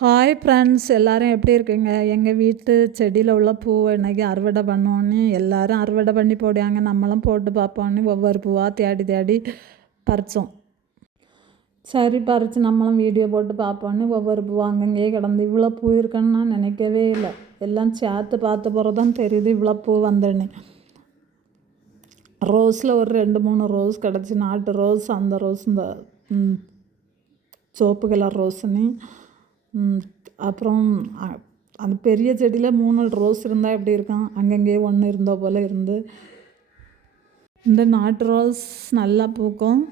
Hi friends, எல்லாரும் எப்படி இருக்கீங்க? எங்கள் வீட்டு செடியில் உள்ள பூவை இன்றைக்கி அறுவடை பண்ணோன்னு எல்லாரும் அறுவடை பண்ணி போடுவாங்க. நம்மளும் போட்டு பார்ப்போன்னு ஒவ்வொரு பூவாக தேடி தேடி பறித்தோம். சரி, பறித்து நம்மளும் வீடியோ போட்டு பார்ப்போன்னு ஒவ்வொரு பூவாக அங்கங்கேயே கிடந்து இவ்வளோ பூ இருக்குன்னு நான் நினைக்கவே இல்லை. எல்லாம் சேர்த்து பார்த்த பிறகு தான் தெரியுது இவ்வளோ பூ வந்தேன்னு. ரோஸில் ஒரு 2-3 ரோஸ் கிடச்சி, நாட்டு ரோஸ். அந்த ரோஸ் இந்த சோப்பு கலர் ரோஸுன்னு. அப்புறம் அந்த பெரிய செடியில் 3 ரோஸ் இருந்தால் எப்படி இருக்கும், அங்கங்கேயே ஒன்று இருந்தோ போல் இருந்து. இந்த நாட்டு ரோஸ் நல்லா பூக்கும்.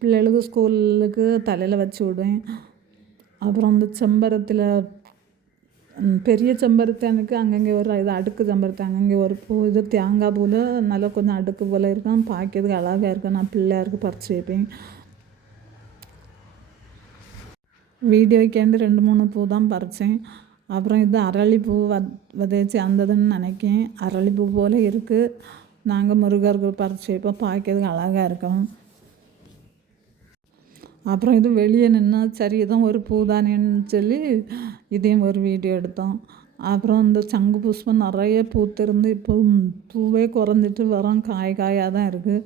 பிள்ளைகளுக்கு ஸ்கூலுக்கு தலையில் வச்சு விடுவேன். அப்புறம் இந்த செம்பருத்தில் பெரிய செம்பருத்தி அங்கங்கே ஒரு இது அடுக்கு செம்பருத்தி, அங்கங்கே ஒரு பூ. இது தேங்காய் பூவில் நல்லா கொஞ்சம் அடுக்கு போல் இருக்கும், பார்க்கறதுக்கு அழகாக இருக்கும். நான் பிள்ளையாருக்கு பறித்து வைப்பேன். வீடியோக்கேண்டு 2-3 பூ தான் பறித்தேன். அப்புறம் இது அரளிப்பூ விதைச்சி அந்ததுன்னு நினைக்கேன். அரளிப்பூ போல் இருக்குது. நாங்கள் முருகருக்கு பறித்து வைப்போம், பார்க்கறதுக்கு அழகாக இருக்கும். அப்புறம் இது வெளியே நின்று சரி இதுவும் ஒரு பூ தானேன்னு சொல்லி இதையும் ஒரு வீடியோ எடுத்தோம். அப்புறம் இந்த சங்கு புஷ்பம் நிறைய பூத்திருந்து இப்போ பூவே குறைஞ்சிட்டு வரோம், காயாக தான் இருக்குது.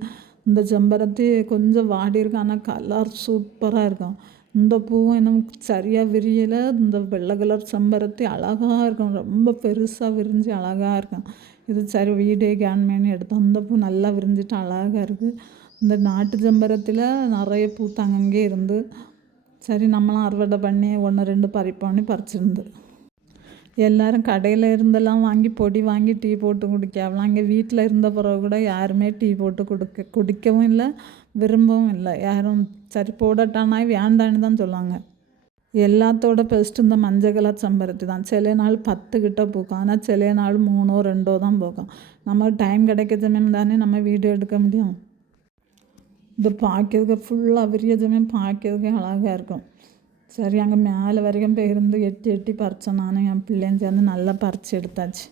இந்த செம்பருத்தி கொஞ்சம் வாடி இருக்கு, ஆனால் கலர் சூப்பராக இருக்கும். இந்த பூவும் இன்னும் சரியாக விரியலை. இந்த வெள்ளை கலர் செம்பருத்தி அழகாக இருக்கும், ரொம்ப பெருசாக விரிஞ்சு அழகாக இருக்கும். இது சரி வீடியோ கேன்மேன்னு எடுத்தோம். இந்த பூ நல்லா விரிஞ்சிட்டு அழகாக இருக்குது. இந்த நாட்டு செம்பருத்தியில் நிறைய பூ அங்கங்கே இருந்து சரி நம்மளாம் அறுவடை பண்ணி 1-2 பறிப்போன்னு பறிச்சிருந்து. எல்லோரும் கடையில் இருந்தெல்லாம் வாங்கி பொடி வாங்கி டீ போட்டு குடிக்கலாம். இங்கே வீட்டில் இருந்த பிறகு கூட யாருமே டீ போட்டு குடிக்கவும் இல்லை, விரும்பவும் இல்லை. யாரும் சரி போடட்டானா வேண்டான்னு தான் சொல்லுவாங்க. எல்லாத்தோட பெஸ்ட்டு இந்த மஞ்சள் கலர் செம்பருத்தி தான். சில நாள் 10 கிட்ட பூக்கும், ஆனால் சில நாள் 3-2 தான் பூக்கும். நம்ம டைம் கிடைக்க சமயம் தானே நம்ம வீடியோ எடுக்க முடியும். இது பார்க்கறதுக்கு ஃபுல்லாக விரிய சமயம் பார்க்கறதுக்கே அழகாக இருக்கும். சரி, அங்கே மேலே வரைக்கும் போயிருந்து எட்டி பறித்தோம். நானும் என் பிள்ளையும் சேர்ந்து நல்லா பறித்து எடுத்தாச்சு.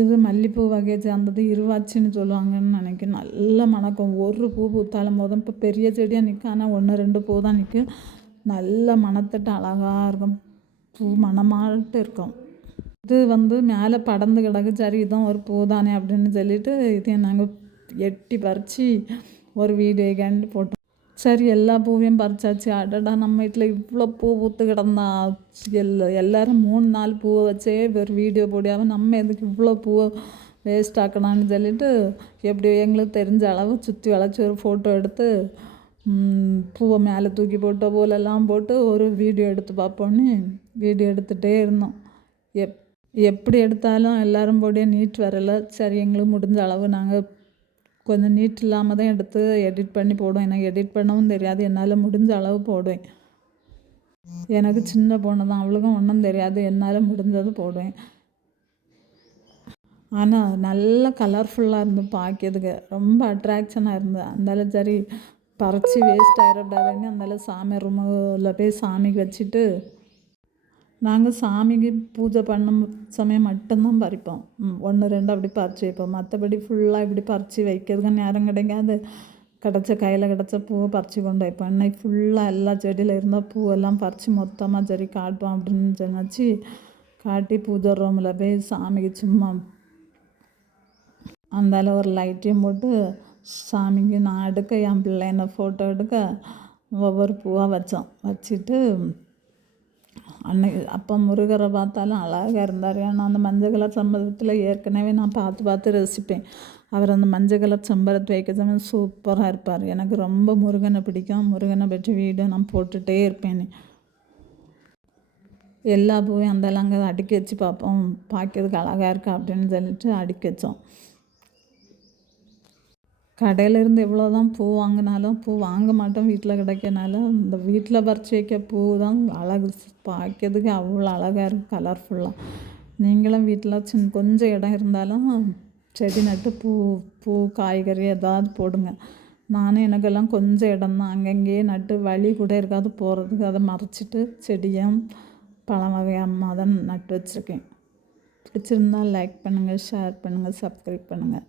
இது மல்லிகைப்பூ வகையை சேர்ந்தது, இருவாச்சின்னு சொல்லுவாங்கன்னு நினைக்கிறேன். நல்ல மணக்கும். ஒரு பூ பூத்தாலும் போதும். இப்போ பெரிய செடியாக நிற்கும், ஆனால் 1-2 பூ தான் நிற்கும். நல்ல மணத்துட்டு அழகாக இருக்கும். பூ மணமாட்டு இருக்கும். இது மேலே படர்ந்து கிடக்கு. சரி இதுவும் ஒரு பூ தானே அப்படின்னு சொல்லிட்டு இதையும் நாங்கள் எட்டி பறித்து ஒரு வீடியோ கேண்டு போட்டோம். சரி எல்லா பூவையும் பறிச்சாச்சு. அடடா, நம்ம வீட்டில் இவ்வளோ பூ பூத்து கிடந்தா எல்லோரும் 3-4 பூவை வச்சே ஒரு வீடியோ போடியாமல் நம்ம எதுக்கு இவ்வளோ பூவை வேஸ்ட் ஆக்கணும்னு சொல்லிட்டு எப்படியோ எங்களுக்கு தெரிஞ்ச அளவு சுற்றி வளைச்சி ஒரு ஃபோட்டோ எடுத்து பூவை மேலே தூக்கி போட்ட போலெல்லாம் போட்டு ஒரு வீடியோ எடுத்து பார்ப்போன்னு வீடியோ எடுத்துகிட்டே இருந்தோம். எப்படி எடுத்தாலும் எல்லோரும் போடியே நீட் வரலை. சரி எங்களுக்கு முடிஞ்ச அளவு நாங்கள் கொஞ்சம் நீட் இல்லாமல் தான் எடுத்து எடிட் பண்ணி போடுவேன். எனக்கு எடிட் பண்ணவும் தெரியாது, என்னால் முடிஞ்ச அளவு போடுவேன். எனக்கு சின்ன பொண்ணு தான், அவளுக்கும் ஒன்றும் தெரியாது, என்னால் முடிஞ்சது போடுவேன். ஆனால் நல்லா கலர்ஃபுல்லாக இருந்து பார்க்கறதுக்கு ரொம்ப அட்ராக்ஷனாக இருந்தது. அந்தால சரி பறித்து வேஸ்ட் ஆகிடக்கூடாதுன்னு அந்தால சாமி ரூமில் போய் சாமிக்கு வச்சுட்டு நாங்கள் சாமிக்கு பூஜை பண்ண சமயம் மட்டும்தான் பறிப்போம். 1-2 அப்படி பறித்து வைப்போம். மற்றபடி ஃபுல்லாக இப்படி பறித்து வைக்கிறதுக்கு நேரம் கிடைக்காது. கையில் கிடச்ச பூவை பறித்து கொண்டு வைப்போம். இன்னைக்கு ஃபுல்லாக எல்லா செடியில் இருந்தால் பூவெல்லாம் பறித்து மொத்தமாக சரி காட்டுவோம் அப்படின்னு நினச்சி காட்டி பூஜை ரூமில் போய் சாமிக்கு சும்மா அந்தால ஒரு லைட்டையும் போட்டு சாமிக்கு நான் எடுக்க, என் பிள்ளைன ஃபோட்டோ எடுக்க ஒவ்வொரு பூவாக வச்சுட்டு அப்போ முருகரை பார்த்தாலும் அழகாக இருந்தார். ஏன்னா அந்த மஞ்சள் கலர் செம்பருத்தில் ஏற்கனவே நான் பார்த்து ரசிப்பேன். அவர் அந்த மஞ்சள் கலர் செம்பருத்தி வைக்க சமயம் சூப்பராக இருப்பார். எனக்கு ரொம்ப முருகனை பிடிக்கும். முருகனை பற்றி வீடியோ நான் போட்டுகிட்டே இருப்பேன். எல்லா பூவையும் அந்தாலும் அங்கே அடுக்கி வச்சு பார்ப்போம், பார்க்கறதுக்கு அழகாக இருக்கா அப்படின்னு சொல்லிட்டு அடுக்கி வச்சோம். கடையிலேருந்து எவ்வளோ தான் பூ வாங்கினாலும் பூ வாங்க மாட்டோம். வீட்டில் கிடைக்கனால இந்த வீட்டில் பறித்து வைக்க பூ தான் அழகு, பார்க்கறதுக்கு அவ்வளோ அழகாக இருக்குது, கலர்ஃபுல்லாக. நீங்களும் வீட்டில் கொஞ்சம் இடம் இருந்தாலும் செடி நட்டு பூ காய்கறி ஏதாவது போடுங்க. நானும் எனக்கெல்லாம் கொஞ்சம் இடம் தான், அங்கங்கேயே நட்டு வழி கூட இருக்காது போகிறதுக்கு. அதை மறைச்சிட்டு செடியும் பழம் வகையமாக தான் நட்டு வச்சுருக்கேன். பிடிச்சிருந்தால் லைக் பண்ணுங்கள், ஷேர் பண்ணுங்கள், சப்ஸ்கிரைப் பண்ணுங்கள்.